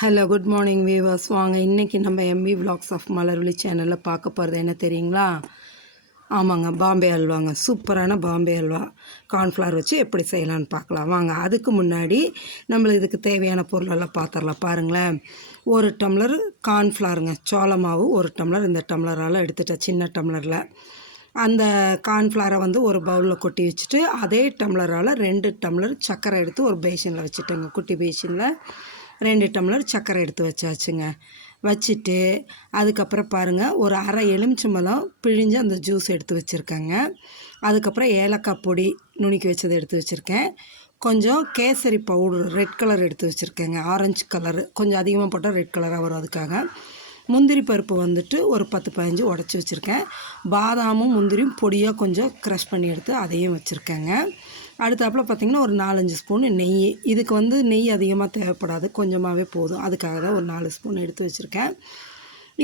Hello good morning viewers. வாங்க இன்றைக்கி நம்ம எம்பி விலாக்ஸ் ஆஃப் மலர்விழி சேனலில் பார்க்க போகிறது என்ன தெரியுங்களா? ஆமாங்க, பாம்பே அல்வாங்க. சூப்பரான பாம்பே அல்வா கார்ன்ஃப்ளவர் வச்சு எப்படி செய்யலான்னு பார்க்கலாம் வாங்க. அதுக்கு முன்னாடி நம்மளுக்கு இதுக்கு தேவையான பொருளெல்லாம் பார்த்துடலாம். பாருங்களேன், 1 டம்ளர் கார்ன்ஃப்ளவருங்க, சோள மாவு 1 டம்ளர் இந்த டம்ளரால் எடுத்துட்டேன், சின்ன டம்ளரில். அந்த கார்ன்ஃப்ளவரை வந்து ஒரு பவுலில் கொட்டி வச்சுட்டு அதே டம்ளரால் 2 டம்ளர் சர்க்கரை எடுத்து ஒரு பேஷனில் வச்சுட்டேங்க. குட்டி பேஷனில் 2 டம்ளர் சர்க்கரை எடுத்து வச்சாச்சுங்க. வச்சுட்டு அதுக்கப்புறம் பாருங்கள், ஒரு அரை எலுமிச்சம்பழம் பிழிஞ்சு அந்த ஜூஸ் எடுத்து வச்சுருக்கேங்க. அதுக்கப்புறம் ஏலக்காய் பொடி நுணுக்கி வச்சதை எடுத்து வச்சுருக்கேன். கொஞ்சம் கேசரி பவுடர் ரெட் கலர் எடுத்து வச்சுருக்கேங்க, ஆரஞ்சு கலரு கொஞ்சம் அதிகமாக போட்டால் ரெட் கலராக வரும், அதுக்காக. முந்திரி பருப்பு வந்துட்டு ஒரு 10-15 உடச்சி வச்சுருக்கேன். பாதாமும் முந்திரியும் பொடியாக கொஞ்சம் க்ரஷ் பண்ணி எடுத்து அதையும் வச்சுருக்கேங்க. அடுத்தாப்பில் பார்த்திங்கன்னா ஒரு 4-5 ஸ்பூன் நெய். இதுக்கு வந்து நெய் அதிகமாக தேவைப்படாது, கொஞ்சமாகவே போதும். அதுக்காக தான் ஒரு 4 ஸ்பூன் எடுத்து வச்சுருக்கேன்.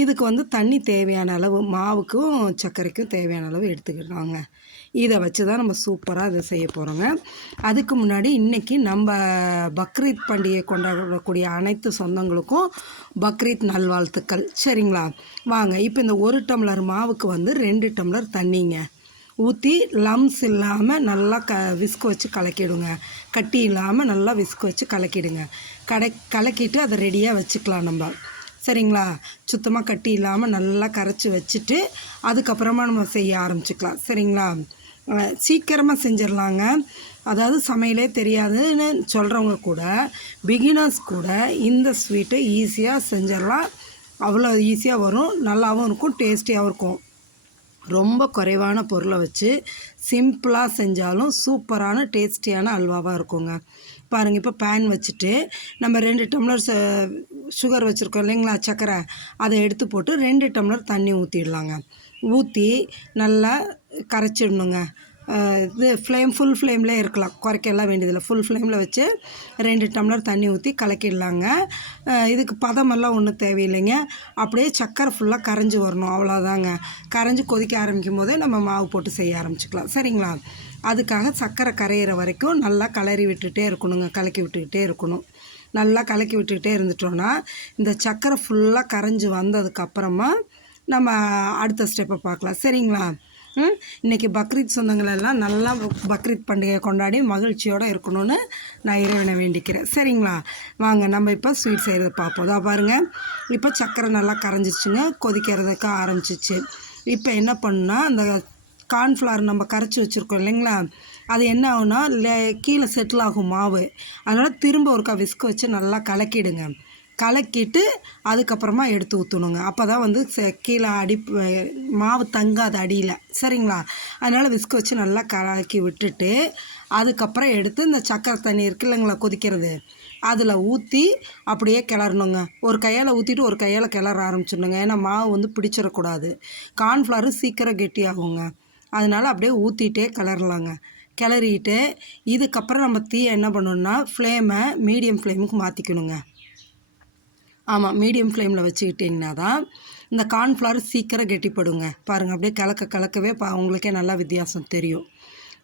இதுக்கு வந்து தண்ணி தேவையான அளவு, மாவுக்கும் சர்க்கரைக்கும் தேவையான அளவு எடுத்துக்கிட்டாங்க. இதை வச்சு தான் நம்ம சூப்பராக இதை செய்ய போகிறோங்க. அதுக்கு முன்னாடி இன்றைக்கி நம்ம பக்ரீத் பண்டிகை கொண்டாடக்கூடிய அனைத்து சொந்தங்களுக்கும் பக்ரீத் நல்வாழ்த்துக்கள், சரிங்களா? வாங்க, இப்போ இந்த 1 டம்ளர் மாவுக்கு வந்து 2 டம்ளர் தண்ணிங்க ஊற்றி லம்ஸ் இல்லாமல் நல்லா விஸ்க் வச்சு கலக்கிடுங்க. கட்டி இல்லாமல் நல்லா விஸ்க் வச்சு கலக்கிடுங்க. கலக்கிட்டு அதை ரெடியாக வச்சுக்கலாம் நம்ம, சரிங்களா? சுத்தமாக கட்டி இல்லாமல் நல்லா கரைச்சி வச்சுட்டு அதுக்கப்புறமா நம்ம செய்ய ஆரம்பிச்சிக்கலாம், சரிங்களா? சீக்கிரமாக செஞ்சிடலாங்க. அதாவது சமையலே தெரியாதுன்னு சொல்கிறவங்க கூட, பிகினர்ஸ் கூட இந்த ஸ்வீட்டை ஈஸியாக செஞ்சிடலாம். அவ்வளோ ஈஸியாக வரும், நல்லாவும் இருக்கும், டேஸ்டியாகவும் இருக்கும். ரொம்ப குறைவான பொருளை வச்சு சிம்பிளாக செஞ்சாலும் சூப்பரான டேஸ்டியான அல்வாவாக இருக்குங்க. பாருங்கள், இப்போ பேன் வச்சுட்டு நம்ம 2 டம்ளர் சுகர் வச்சுருக்கோம் இல்லைங்களா, சர்க்கரை, அதை எடுத்து போட்டு 2 டம்ளர் தண்ணி ஊற்றிடலாங்க. ஊற்றி நல்லா கரைச்சிடணுங்க. இது ஃபுல் ஃப்ளேம்லேயே இருக்கலாம், குறைக்கலாம் வேண்டியதில்லை. ஃபுல் ஃப்ளேமில் வச்சு 2 டம்ளர் தண்ணி ஊற்றி கலக்கிடலாங்க. இதுக்கு பதமெல்லாம் ஒன்றும் தேவையில்லைங்க, அப்படியே சர்க்கரை ஃபுல்லாக கரைஞ்சி வரணும், அவ்வளோதாங்க. கரைஞ்சி கொதிக்க ஆரம்பிக்கும் போதே நம்ம மாவு போட்டு செய்ய ஆரம்பிச்சிக்கலாம், சரிங்களா? அதுக்காக சர்க்கரை கரையிற வரைக்கும் நல்லா கலரி விட்டுகிட்டே இருக்கணுங்க, கலக்கி விட்டுக்கிட்டே இருக்கணும். நல்லா கலக்கி விட்டுக்கிட்டே இருந்துட்டோன்னா இந்த சர்க்கரை ஃபுல்லாக கரைஞ்சி வந்ததுக்கப்புறமா நம்ம அடுத்த ஸ்டெப்பை பார்க்கலாம், சரிங்களா? இன்றைக்கி பக்ரீத் சொந்தங்களெல்லாம் நல்லா பக்ரீத் பண்டிகை கொண்டாடி மகிழ்ச்சியோடு இருக்கணும்னு நான் இறைவனை வேண்டிக்கிறேன், சரிங்களா? வாங்க நம்ம இப்போ ஸ்வீட் செய்கிறத பார்ப்போம். அதான் பாருங்கள், இப்போ சர்க்கரை நல்லா கரைஞ்சிச்சுங்க, கொதிக்கிறதுக்கு ஆரம்பிச்சிச்சு. இப்போ என்ன பண்ணுன்னா, அந்த கார்ன்ஃப்ளவர் நம்ம கரைச்சி வச்சுருக்கோம் இல்லைங்களா, அது என்ன ஆகுனா கீழே செட்டில் ஆகும் மாவு. அதனால் திரும்ப ஒருக்கா விஸ்க் வச்சு நல்லா கலக்கிடுங்க. கலக்கிட்டு அதுக்கப்புறமா எடுத்து ஊற்றணுங்க. அப்போ தான் வந்து கீழே மாவு தங்காது அடியில், சரிங்களா? அதனால் விஸ்க் வச்சு நல்லா கலக்கி விட்டுட்டு அதுக்கப்புறம் எடுத்து இந்த சக்கரை தண்ணி இருக்குது இல்லைங்களா, கொதிக்கிறது, அதில் ஊற்றி அப்படியே கிளறணுங்க. ஒரு கையால் ஊற்றிட்டு ஒரு கையால் கிளற ஆரம்பிச்சிடணுங்க. ஏன்னா மாவு வந்து பிடிச்சிடக்கூடாது. கார்ன்ஃப்ளவரு சீக்கிரம் கெட்டியாகுங்க, அதனால் அப்படியே ஊற்றிட்டே கிளறலாங்க. கிளறிட்டு இதுக்கப்புறம் நம்ம தீயை என்ன பண்ணணுன்னா, ஃப்ளேமை மீடியம் ஃப்ளேமுக்கு மாற்றிக்கணுங்க. ஆமாம், மீடியம் ஃப்ளேமில் வச்சுக்கிட்டிங்கன்னா தான் இந்த கார்ன்ஃப்ளவர் சீக்கிரம் கெட்டிப்படுங்க. பாருங்கள், அப்படியே கலக்கவே உங்களுக்கே நல்லா வித்தியாசம் தெரியும்.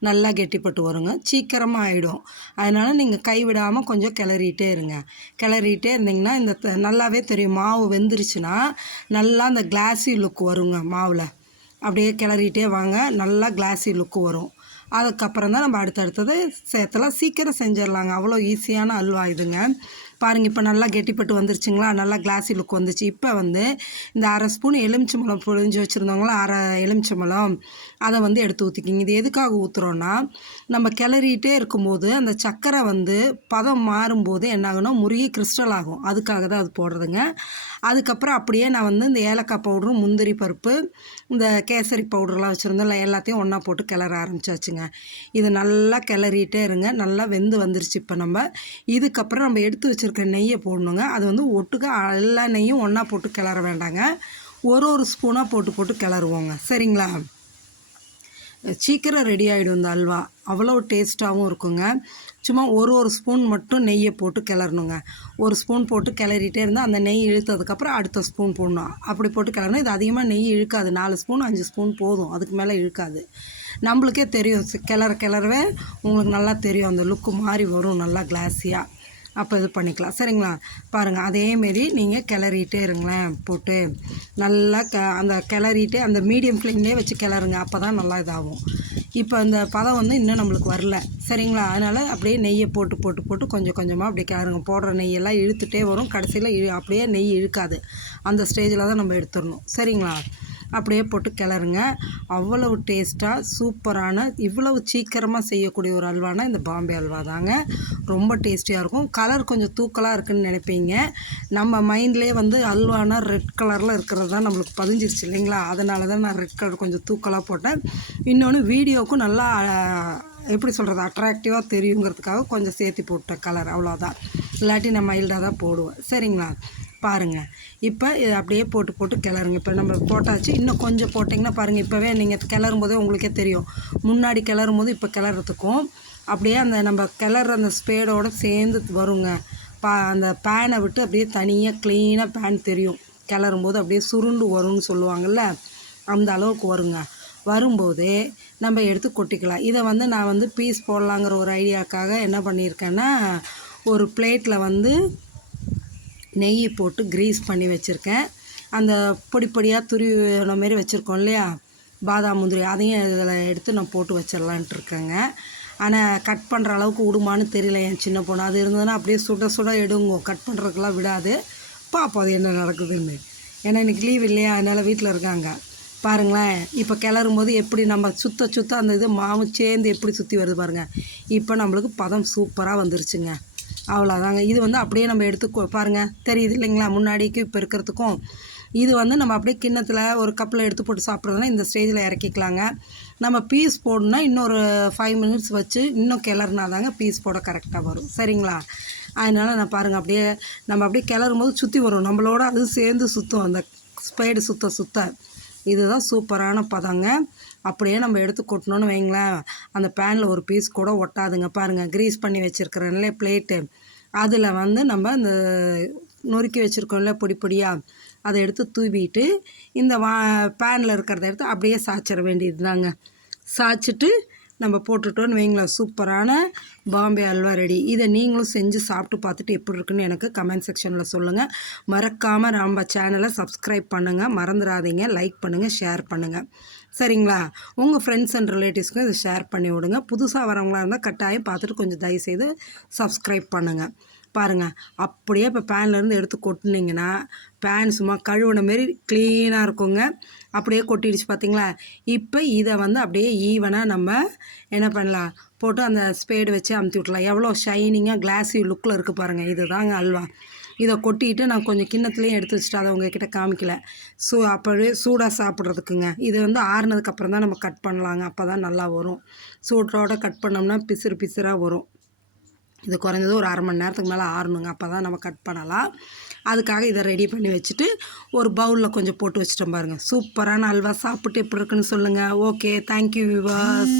நல்லா கெட்டிப்பட்டு வருங்க, சீக்கிரமாக ஆகிடும். அதனால் நீங்கள் கைவிடாமல் கொஞ்சம் கிளறிட்டே இருங்க. கிளறிட்டே இருந்திங்கன்னா இந்த நல்லாவே தெரியும், மாவு வெந்துருச்சுன்னா நல்லா அந்த கிளாஸி லுக் வருங்க மாவில். அப்படியே கிளறிட்டே வாங்க, நல்லா கிளாஸி லுக்கு வரும். அதுக்கப்புறம் தான் நம்ம அடுத்தடுத்தது சேர்த்தலாம். சீக்கிரம் செஞ்சிடலாங்க, அவ்வளோ ஈஸியான அல்வா இதுங்க. பாருங்கள், இப்போ நல்லா கெட்டிப்பட்டு வந்துருச்சுங்களா, நல்லா கிளாஸி லுக் வந்துச்சு. இப்போ வந்து இந்த அரை ஸ்பூன் எலுமிச்சம்பழம் பொழிஞ்சு வச்சுருந்தவங்களா, அரை எலுமிச்சம்பழம், அதை வந்து எடுத்து ஊற்றிக்கிங்க. இது எதுக்காக ஊற்றுறோன்னா, நம்ம கிளறிட்டே இருக்கும்போது அந்த சர்க்கரை வந்து பதம் மாறும்போது என்ன ஆகுனா முருகி கிறிஸ்டல் ஆகும், அதுக்காக தான் அது போடுறதுங்க. அதுக்கப்புறம் அப்படியே நான் வந்து இந்த ஏலக்காய் பவுடரும் முந்திரி பருப்பு இந்த கேசரி பவுடர்லாம் வச்சுருந்தோம் எல்லாத்தையும் ஒன்றா போட்டு கிளற ஆரம்பிச்சாச்சுங்க. இது நல்லா கிளறிட்டே இருங்க. நல்லா வெந்து வந்துருச்சு. இப்போ நம்ம இதுக்கப்புறம் நம்ம எடுத்து வச்சுருக்க நெய்யை போடணுங்க. அது வந்து ஒட்டுக்க எல்லா நெய்யும் ஒன்றா போட்டு கிளற வேண்டாங்க, ஒரு ஸ்பூனாக போட்டு கிளறுவோங்க, சரிங்களா? சீக்கிரம் ரெடி ஆகிடும் இந்த அல்வா, அவ்வளோ டேஸ்ட்டாகவும் இருக்குங்க. சும்மா ஒரு ஸ்பூன் மட்டும் நெய்யை போட்டு கிளறணுங்க. ஒரு ஸ்பூன் போட்டு கிளறிட்டே இருந்தால் அந்த நெய் இழுத்ததுக்கப்புறம் அடுத்த ஸ்பூன் போடணும், அப்படி போட்டு கிளறணும். இது அதிகமாக நெய் இழுக்காது, 4 ஸ்பூன் 5 ஸ்பூன் போதும், அதுக்கு மேலே இழுக்காது. நம்மளுக்கே தெரியும், கிளறவே உங்களுக்கு நல்லா தெரியும், அந்த லுக்கு மாதிரி வரும் நல்லா கிளாஸியாக. அப்போ இது பண்ணிக்கலாம் சரிங்களா. பாருங்கள் அதேமாரி நீங்கள் கிளறிட்டே இருங்களேன் போட்டு நல்லா அந்த கிளறிட்டு அந்த மீடியம் ஃப்ளேம்லேயே வச்சு கிளறுங்க, அப்போ தான் நல்லா இதாகும். இப்போ அந்த பதம் வந்து இன்னும் நம்மளுக்கு வரல சரிங்களா. அதனால் அப்படியே நெய்யை போட்டு போட்டு போட்டு கொஞ்சம் கொஞ்சமாக அப்படியே கிளறுங்க. போடுற நெய்யெல்லாம் இழுத்துட்டே வரும், கடைசியில் அப்படியே நெய் இழுக்காது, அந்த ஸ்டேஜில் தான் நம்ம எடுத்துடணும் சரிங்களா. அப்படியே போட்டு கிளறுங்க. அவ்வளவு டேஸ்ட்டாக சூப்பரான இவ்வளவு சீக்கிரமாக செய்யக்கூடிய ஒரு அல்வானா இந்த பாம்பே அல்வா தாங்க. ரொம்ப டேஸ்டியாக இருக்கும். கலர் கொஞ்சம் தூக்கலாக இருக்குதுன்னு நினைப்பீங்க. நம்ம மைண்ட்லேயே வந்து அல்வானா ரெட் கலரில் இருக்கிறது தான் நம்மளுக்கு பதிஞ்சிருச்சு இல்லைங்களா. அதனால தான் நான் ரெட் கலர் கொஞ்சம் தூக்கலாக போட்டேன். இன்னொன்று வீடியோவுக்கும் நல்லா எப்படி சொல்கிறது அட்ராக்டிவாக தெரியுங்கிறதுக்காக கொஞ்சம் சேர்த்து போட்டேன் கலர், அவ்வளோதான். இல்லாட்டி நான் மைல்டாக தான் போடுவேன் சரிங்களா. பாருங்கள் இப்போ இதை அப்படியே போட்டு போட்டு கிளறுங்க. இப்போ நம்ம போட்டாச்சு, இன்னும் கொஞ்சம் போட்டிங்கன்னா பாருங்கள், இப்போவே நீங்கள் கிளறும் போதே உங்களுக்கே தெரியும். முன்னாடி கிளறும் போது இப்போ கிளறதுக்கும் அப்படியே அந்த நம்ம கிளற அந்த ஸ்பேடோடு சேர்ந்து வருங்க. அந்த பேனை விட்டு அப்படியே தனியாக க்ளீனாக பேன் தெரியும். கிளறும் போது அப்படியே சுருண்டு வரும்னு சொல்லுவாங்கள்ல, அந்த அளவுக்கு வருங்க. வரும்போதே நம்ம எடுத்து கொட்டிக்கலாம். இதை வந்து நான் வந்து பீஸ் போடலாங்கிற ஒரு ஐடியாக்காக என்ன பண்ணியிருக்கேன்னா, ஒரு பிளேட்டில் வந்து நெய் போட்டு க்ரீஸ் பண்ணி வச்சுருக்கேன். அந்த பொடி பொடியாக துருவின மாரி வச்சுருக்கோம் இல்லையா பாதாம் முந்திரி, அதையும் இதில் எடுத்து நான் போட்டு வச்சிடலான்ட்டு இருக்கேங்க. ஆனால் கட் பண்ணுற அளவுக்கு விடுமான்னு தெரியல என் சின்ன பொண்ணு. அது இருந்ததுன்னா அப்படியே சுட சுட எடுங்கும், கட் பண்ணுறதுக்கெல்லாம் விடாது. பார்ப்போம் அது என்ன நடக்குதுன்னு. ஏன்னா இன்றைக்கி லீவ் இல்லையா, அதனால் வீட்டில் இருக்காங்க. பாருங்களேன் இப்போ கிளறும் போது எப்படி நம்ம சுத்த சுத்த அந்த இது மாவு சேர்ந்து எப்படி சுற்றி வருது பாருங்கள். இப்போ நம்மளுக்கு பதம் சூப்பராக வந்துருச்சுங்க. அவ்வளோதாங்க. இது வந்து அப்படியே நம்ம எடுத்து பாருங்கள் தெரியுது இல்லைங்களா, முன்னாடிக்கு இப்போ இருக்கிறதுக்கும். இது வந்து நம்ம அப்படியே கிண்ணத்தில் ஒரு கப்பில் எடுத்து போட்டு சாப்பிட்றதுனா இந்த ஸ்டேஜில் இறக்கிக்கலாங்க. நம்ம பீஸ் போடணுன்னா இன்னொரு 5 மினிட்ஸ் வச்சு இன்னும் கிளறுனா தாங்க பீஸ் போட கரெக்டாக வரும் சரிங்களா. அதனால் நான் பாருங்கள் அப்படியே நம்ம அப்படியே கிளறும் போது சுற்றி வரும், நம்மளோட அது சேர்ந்து சுற்றும், அந்த ஸ்பைடு சுத்த சுத்த. இதுதான் சூப்பரான பதங்க. அப்படியே நம்ம எடுத்து கொட்டினோன்னு வைங்களேன், அந்த பேனில் ஒரு பீஸ் கூட ஒட்டாதுங்க. பாருங்கள் க்ரீஸ் பண்ணி வச்சுருக்கிறேன்ல பிளேட்டு, அதில் வந்து நம்ம இந்த நொறுக்கி வச்சுருக்கோம்ல பொடி பொடியாக, அதை எடுத்து தூவிட்டு இந்த பேனில் இருக்கிறத எடுத்து அப்படியே சாய்ச்சிட வேண்டியது தாங்க. சாய்ச்சிட்டு நம்ம போட்டுட்டோன்னு வைங்களேன், சூப்பரான பாம்பே அல்வா ரெடி. இதை நீங்களும் செஞ்சு சாப்பிட்டு பார்த்துட்டு எப்படி இருக்குன்னு எனக்கு கமெண்ட் செக்ஷனில் சொல்லுங்கள். மறக்காமல் நம்ம சேனலை சப்ஸ்கிரைப் பண்ணுங்கள், மறந்துடாதீங்க. லைக் பண்ணுங்கள், ஷேர் பண்ணுங்கள் சரிங்களா. உங்கள் ஃப்ரெண்ட்ஸ் அண்ட் ரிலேட்டிவ்ஸ்க்கும் இதை ஷேர் பண்ணி விடுங்க. புதுசாக வரவங்களாக இருந்தால் கட்டாயம் பார்த்துட்டு கொஞ்சம் தயவுசெய்து சப்ஸ்கிரைப் பண்ணுங்கள். பாருங்கள் அப்படியே இப்போ பேன்லேருந்து எடுத்து கொட்டினீங்கன்னா பேன் சும்மா கழுவுன மாரி க்ளீனாக இருக்குங்க. அப்படியே கொட்டிடுச்சு பார்த்தீங்களா. இப்போ இதை வந்து அப்படியே ஈவனாக நம்ம என்ன பண்ணலாம், போட்டு அந்த ஸ்பேடு வச்சு அமுத்தி விட்லாம். எவ்வளோ ஷைனிங்காக கிளாஸி லுக்கில் இருக்குது பாருங்கள். இது தாங்க அல்வா. இதை கொட்டிட்டு நான் கொஞ்சம் கிண்ணத்துலேயும் எடுத்து வச்சுட்டு அதை உங்ககிட்ட காமிக்கல. அப்படியே சூடாக சாப்பிட்றதுக்குங்க. இது வந்து ஆறுனதுக்கப்புறம் தான் நம்ம கட் பண்ணலாங்க, அப்போ தான் நல்லா வரும். சூட்டோடு கட் பண்ணோம்னா பிசுறு பிசுறாக வரும். இது குறைஞ்சது ஒரு 1/2 மணி நேரத்துக்கு மேலே ஆறணுங்க, அப்போ தான் நம்ம கட் பண்ணலாம். அதுக்காக இதை ரெடி பண்ணி வச்சுட்டு ஒரு பவுலில் கொஞ்சம் போட்டு வச்சுட்டோம் பாருங்கள். சூப்பரான அல்வா. சாப்பிட்டு எப்படி இருக்குன்னு சொல்லுங்கள். Okay, thank you viewers.